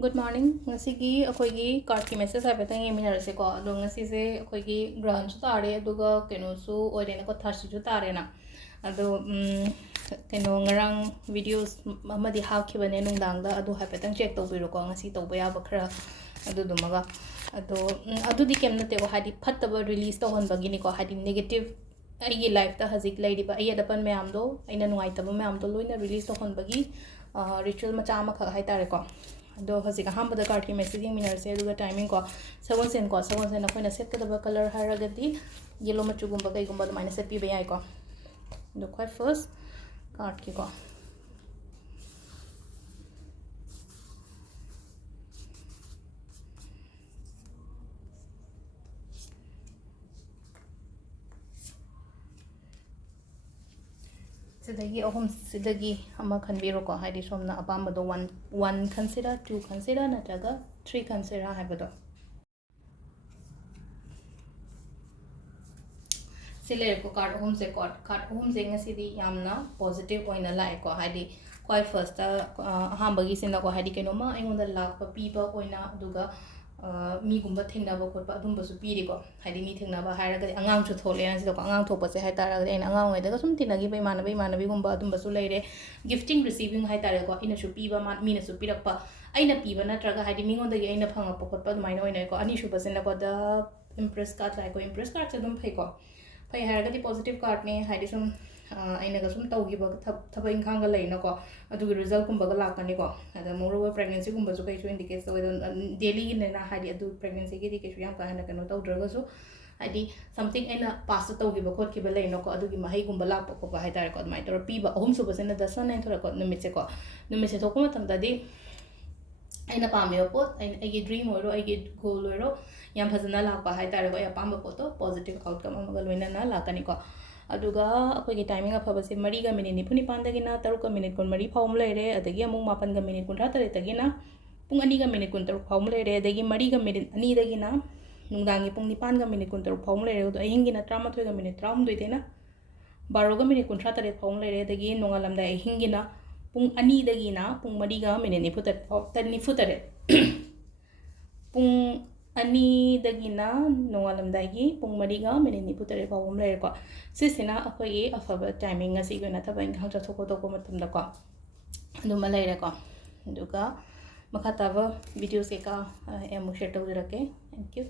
Good morning. Ngasigi akoigi card ki message hai betang ye minar se ko ado ngasi se akoigi ground chu tare aduga keno su oire na ko tharsi chu tare na ado keno ngarang videos amadi haw ki bane nungdang da ado ha betang check to biro ko ngasi to ba bakra ado dumaga ado di kem na te ko hadi phattaba release to hon bagi ni ko hadi negative ai life ta hazik laidi ba ai da pan me am do aina nuai ta ba me am do loina release to hon bagi ritual macha ma kha hai tare ko do hasi ka hamba da card ki messaging minar se duga timing ko 7 sen akoina setkadaba color haragati yellow machu gumba kai gumba da set pi ba yai ko do khoi first card ki ko sidagi ahum sidagi ama khanbiro ko haidi somna apamba do 1 consider 2 consider nataga 3 consider habado sile ko card ahum se card ahum se ngasi di yamna positive oina lai ko haidi koi first ta ahambagi sinda ko haidi kenoma aingonda lakpa piba oina aduga mi gumba thengna ba khotpa adumba su piri ko haidi mi thengna ba haira ga angang chu thole an sida ko angang thokpa se hai tara ga ina angang wai daga sum tinagi bai manabi gumba adumba su leire gifting receiving hai tara ko ina su piba ma mi na su pirakpa aina piba natraga haidi mi ngonda gi aina phanga pa khotpa dumaina oina ko ani shu basena ko da impress card lai ko impress card se dum phai ko phai haira ga di positive card ne haidi sum aina ga sum taugi ba thaba inkhang ga leina ko adugi result kumba ga lakani ko ada moreover pregnancy kumba su kai su indicate so daily in na haidi adu pregnancy gi di ke su yam ka hana kano tawdraga su haidi something aina pass taugi ba khot ki ba leina ko adugi mahai kumba lakpa ko ba hai tar ko mai tor pi ba ahum su basena da san nine thora ko numit se thokuma tam da di aina pame pot aigi dream oiro aigi goal oiro yam phajana lakpa hai tar ko ya pamba pot positive outcome amaga loina na lakani ko aduga akoigi timing afaba se mari ga minute nipuni pandagina taruka minute kon mari phawm leire adagi amung mapan ga minute kun ratare tagina pung ani ga minute kun taruk phawm leire adagi mari ga minute ani dagina nungdangi pung nipan ga minute kun taruk phawm leire do ahingina 38 ga minute 32 dena 12 ga minute kun ratare phawm leire adagi nongalamda ahingina pung ani dagina pung mari ga minute nifutare pung ani dagina nongalamdagi pung mariga minute niputare phawm leire ko sisina akhoi afaba timing asi gona thaba inkhang chathoko to ko matumda ko aduma leire ko aduga makhataba videos ke ka emu share tawjurake thank you